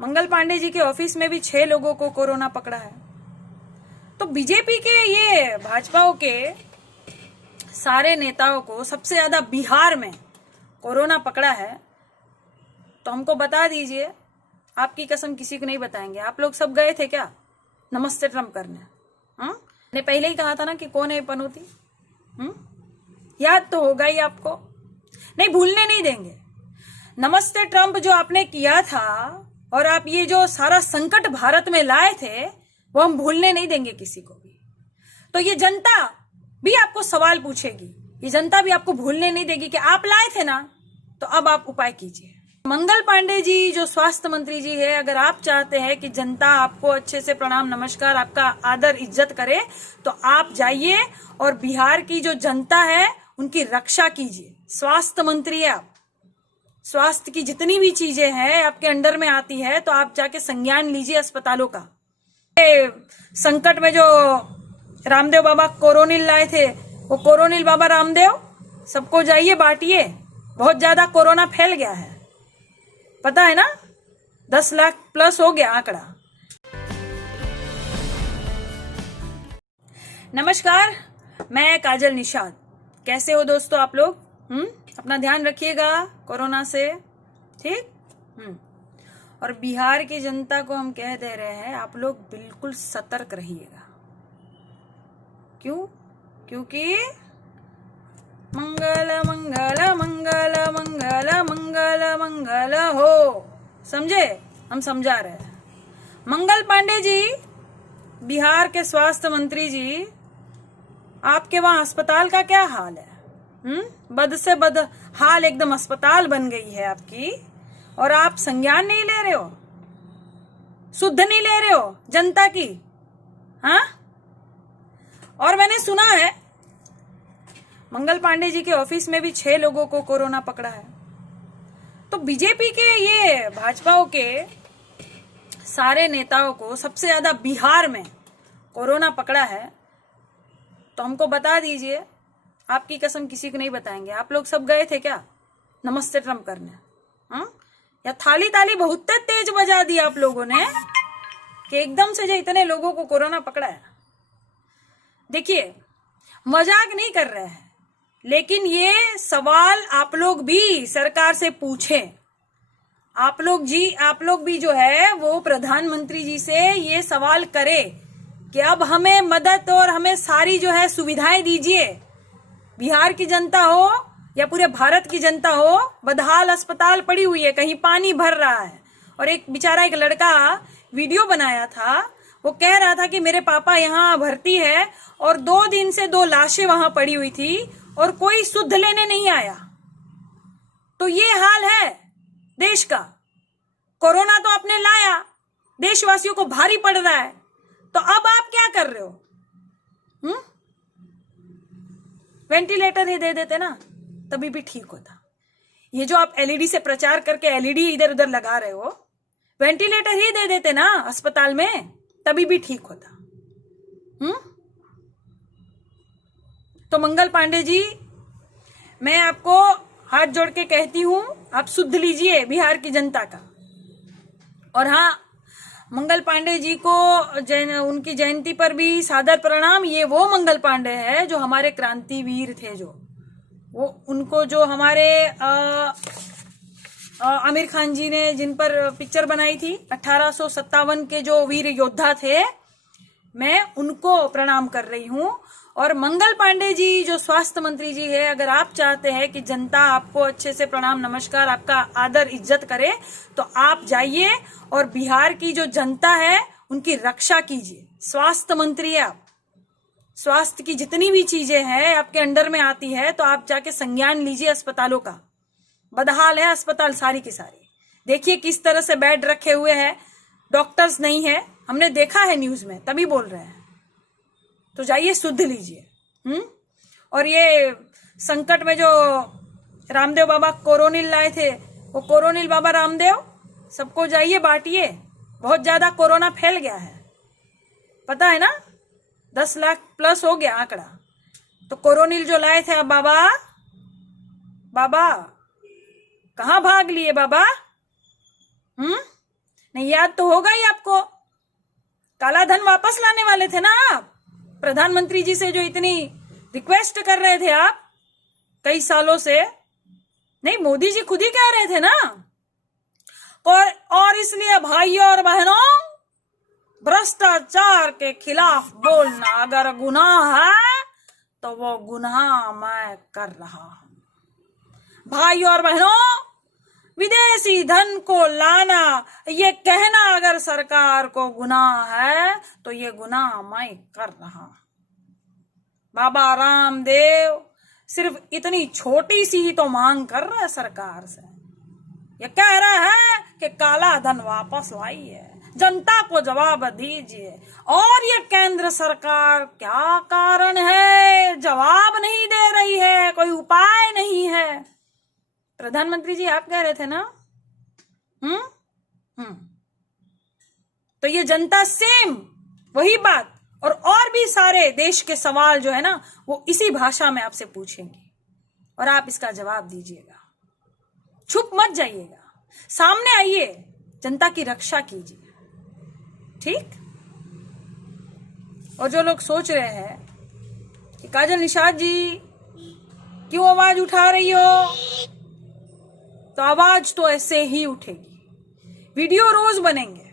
मंगल पांडे जी के ऑफिस में भी 6 लोगों को कोरोना पकड़ा है। तो बीजेपी के ये भाजपाओं के सारे नेताओं को सबसे ज्यादा बिहार में कोरोना पकड़ा है। तो हमको बता दीजिए, आपकी कसम किसी को नहीं बताएंगे। आप लोग सब गए थे क्या नमस्ते ट्रम्प करने? ने पहले ही कहा था ना कि कौन है पनौती। याद तो होगा ही आपको, नहीं भूलने नहीं देंगे। नमस्ते ट्रम्प जो आपने किया था और आप ये जो सारा संकट भारत में लाए थे, वो हम भूलने नहीं देंगे किसी को भी। तो ये जनता भी आपको सवाल पूछेगी, ये जनता भी आपको भूलने नहीं देगी कि आप लाए थे ना, तो अब आप उपाय कीजिए। मंगल पांडे जी जो स्वास्थ्य मंत्री जी है, अगर आप चाहते हैं कि जनता आपको अच्छे से प्रणाम नमस्कार, आपका आदर इज्जत करे, तो आप जाइए और बिहार की जो जनता है उनकी रक्षा कीजिए। स्वास्थ्य मंत्री है आप, स्वास्थ्य की जितनी भी चीजें हैं आपके अंडर में आती है, तो आप जाके संज्ञान लीजिए अस्पतालों का। संकट में जो रामदेव बाबा कोरोनिल लाए थे, वो कोरोनिल बाबा रामदेव सबको जाइए बांटिए। बहुत ज्यादा कोरोना फैल गया है, पता है ना, 10 लाख प्लस हो गया आंकड़ा। नमस्कार, मैं काजल निषाद। कैसे हो दोस्तों आप लोग? अपना ध्यान रखिएगा कोरोना से, ठीक। और बिहार की जनता को हम कह दे रहे हैं, आप लोग बिल्कुल सतर्क रहिएगा। क्यों? क्योंकि मंगल मंगल मंगल मंगल मंगल मंगल हो, समझे? हम समझा रहे हैं। मंगल पांडे जी, बिहार के स्वास्थ्य मंत्री जी, आपके वहां अस्पताल का क्या हाल है? बद से बद हाल एकदम अस्पताल बन गई है आपकी, और आप संज्ञान नहीं ले रहे हो, शुद्ध नहीं ले रहे हो जनता की। हाँ, और मैंने सुना है मंगल पांडे जी के ऑफिस में भी 6 लोगों को कोरोना पकड़ा है। तो बीजेपी के ये भाजपाओं के सारे नेताओं को सबसे ज्यादा बिहार में कोरोना पकड़ा है। तो हमको बता दीजिए, आपकी कसम किसी को नहीं बताएंगे। आप लोग सब गए थे क्या नमस्ते ट्रम्प करने? या थाली ताली बहुत तेज बजा दी आप लोगों ने कि एकदम से जो इतने लोगों को कोरोना पकड़ा है। देखिए, मजाक नहीं कर रहे हैं, लेकिन ये सवाल आप लोग भी सरकार से पूछें। आप लोग भी जो है वो प्रधानमंत्री जी से ये सवाल करें कि अब हमें मदद और हमें सारी जो है सुविधाएं दीजिए। बिहार की जनता हो या पूरे भारत की जनता हो, बदहाल अस्पताल पड़ी हुई है, कहीं पानी भर रहा है। और एक बेचारा एक लड़का वीडियो बनाया था, वो कह रहा था कि मेरे पापा यहाँ भर्ती है और 2 दिन से 2 लाशें वहां पड़ी हुई थी और कोई सुध लेने नहीं आया। तो ये हाल है देश का। कोरोना तो आपने लाया, देशवासियों को भारी पड़ रहा है, तो अब आप क्या कर रहे हो? वेंटिलेटर ही दे देते ना, तभी भी ठीक होता। ये जो आप एलईडी से प्रचार करके एलईडी इधर उधर लगा रहे हो, वेंटिलेटर ही दे देते ना अस्पताल में, तभी भी ठीक होता। तो मंगल पांडे जी, मैं आपको हाथ जोड़ के कहती हूं, आप शुद्ध लीजिए बिहार की जनता का। और हाँ, मंगल पांडे जी को उनकी जयंती पर भी सादर प्रणाम। ये वो मंगल पांडे है जो हमारे क्रांतिवीर थे, जो वो उनको जो हमारे आमिर खान जी ने जिन पर पिक्चर बनाई थी, 1857 के जो वीर योद्धा थे, मैं उनको प्रणाम कर रही हूं। और मंगल पांडे जी जो स्वास्थ्य मंत्री जी है, अगर आप चाहते हैं कि जनता आपको अच्छे से प्रणाम नमस्कार, आपका आदर इज्जत करे, तो आप जाइए और बिहार की जो जनता है उनकी रक्षा कीजिए। स्वास्थ्य मंत्री है आप, स्वास्थ्य की जितनी भी चीजें हैं आपके अंडर में आती है, तो आप जाके संज्ञान लीजिए अस्पतालों का। बदहाल है अस्पताल सारी की सारी। देखिए किस तरह से बेड रखे हुए हैं, डॉक्टर्स नहीं है, हमने देखा है न्यूज में, तभी बोल रहे हैं। तो जाइए शुद्ध लीजिए। और ये संकट में जो रामदेव बाबा कोरोनिल लाए थे, वो कोरोनिल बाबा रामदेव सबको जाइए बांटिए। बहुत ज्यादा कोरोना फैल गया है, पता है ना, 10 लाख प्लस हो गया आंकड़ा। तो कोरोनिल जो लाए थे, अब बाबा कहाँ भाग लिए बाबा? नहीं याद तो होगा ही आपको। काला धन वापस लाने वाले थे ना आप, प्रधानमंत्री जी से जो इतनी रिक्वेस्ट कर रहे थे आप कई सालों से। नहीं, मोदी जी खुद ही कह रहे थे ना। और इसलिए भाइयों और बहनों, भ्रष्टाचार के खिलाफ बोलना अगर गुनाह है तो वो गुनाह मैं कर रहा हूं। भाइयों और बहनों, विदेशी धन को लाना, ये कहना अगर सरकार को गुनाह है तो ये गुनाह मैं कर रहा हूं। बाबा रामदेव सिर्फ इतनी छोटी सी ही तो मांग कर रहा है सरकार से। ये कह रहा है कि काला धन वापस लाइए, जनता को जवाब दीजिए। और ये केंद्र सरकार क्या कारण है जवाब नहीं दे रही है, कोई उपाय नहीं है। प्रधानमंत्री जी आप कह रहे थे ना। तो ये जनता सेम वही बात और भी सारे देश के सवाल जो है ना वो इसी भाषा में आपसे पूछेंगे और आप इसका जवाब दीजिएगा। छुप मत जाइएगा, सामने आइए, जनता की रक्षा कीजिए, ठीक। और जो लोग सोच रहे हैं कि काजल निषाद जी क्यों आवाज उठा रही हो, तो आवाज तो ऐसे ही उठेगी। वीडियो रोज बनेंगे,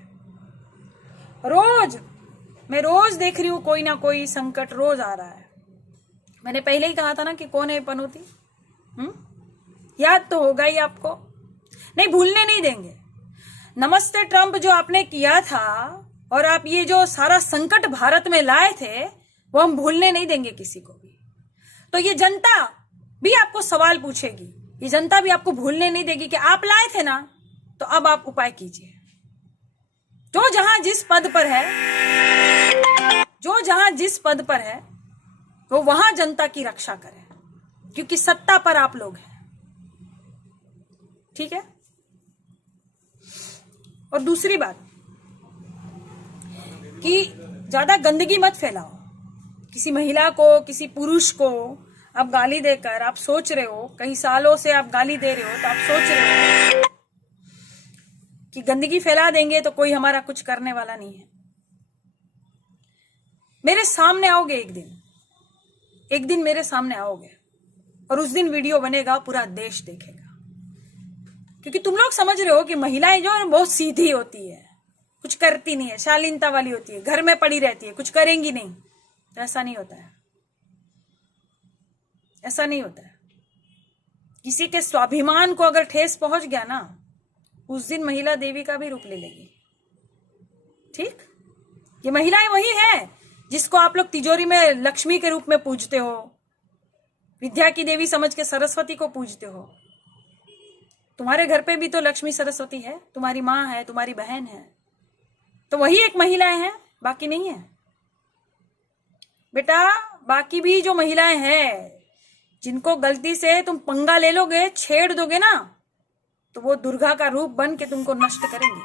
रोज मैं रोज देख रही हूं कोई ना कोई संकट रोज आ रहा है। मैंने पहले ही कहा था ना कि कौन है पनौती। याद तो होगा ही आपको, नहीं भूलने नहीं देंगे। नमस्ते ट्रंप जो आपने किया था और आप ये जो सारा संकट भारत में लाए थे वो हम भूलने नहीं देंगे किसी को भी। तो ये जनता भी आपको सवाल पूछेगी, ये जनता भी आपको भूलने नहीं देगी कि आप लाए थे ना, तो अब आप उपाय कीजिए। जो जहां जिस पद पर है, जो जहां जिस पद पर है वो वहां जनता की रक्षा करे, क्योंकि सत्ता पर आप लोग हैं, ठीक है। और दूसरी बात कि ज्यादा गंदगी मत फैलाओ। किसी महिला को, किसी पुरुष को आप गाली देकर आप सोच रहे हो, कई सालों से आप गाली दे रहे हो, तो आप सोच रहे हो कि गंदगी फैला देंगे तो कोई हमारा कुछ करने वाला नहीं है। मेरे सामने आओगे एक दिन मेरे सामने आओगे और उस दिन वीडियो बनेगा, पूरा देश देखेगा। क्योंकि तुम लोग समझ रहे हो कि महिलाएं जो है बहुत सीधी होती है, कुछ करती नहीं है, शालीनता वाली होती है, घर में पड़ी रहती है, कुछ करेंगी नहीं। ऐसा नहीं होता है, ऐसा नहीं होता है। किसी के स्वाभिमान को अगर ठेस पहुंच गया ना, उस दिन महिला देवी का भी रूप ले लेगी, ठीक। ये महिलाएं वही है जिसको आप लोग तिजोरी में लक्ष्मी के रूप में पूजते हो, विद्या की देवी समझ के सरस्वती को पूजते हो। तुम्हारे घर पे भी तो लक्ष्मी सरस्वती है, तुम्हारी माँ है, तुम्हारी बहन है, तो वही एक महिलाएं हैं, बाकी नहीं है बेटा। बाकी भी जो महिलाएं हैं जिनको गलती से तुम पंगा ले लोगे, छेड़ दोगे ना, तो वो दुर्गा का रूप बन के तुमको नष्ट करेंगी।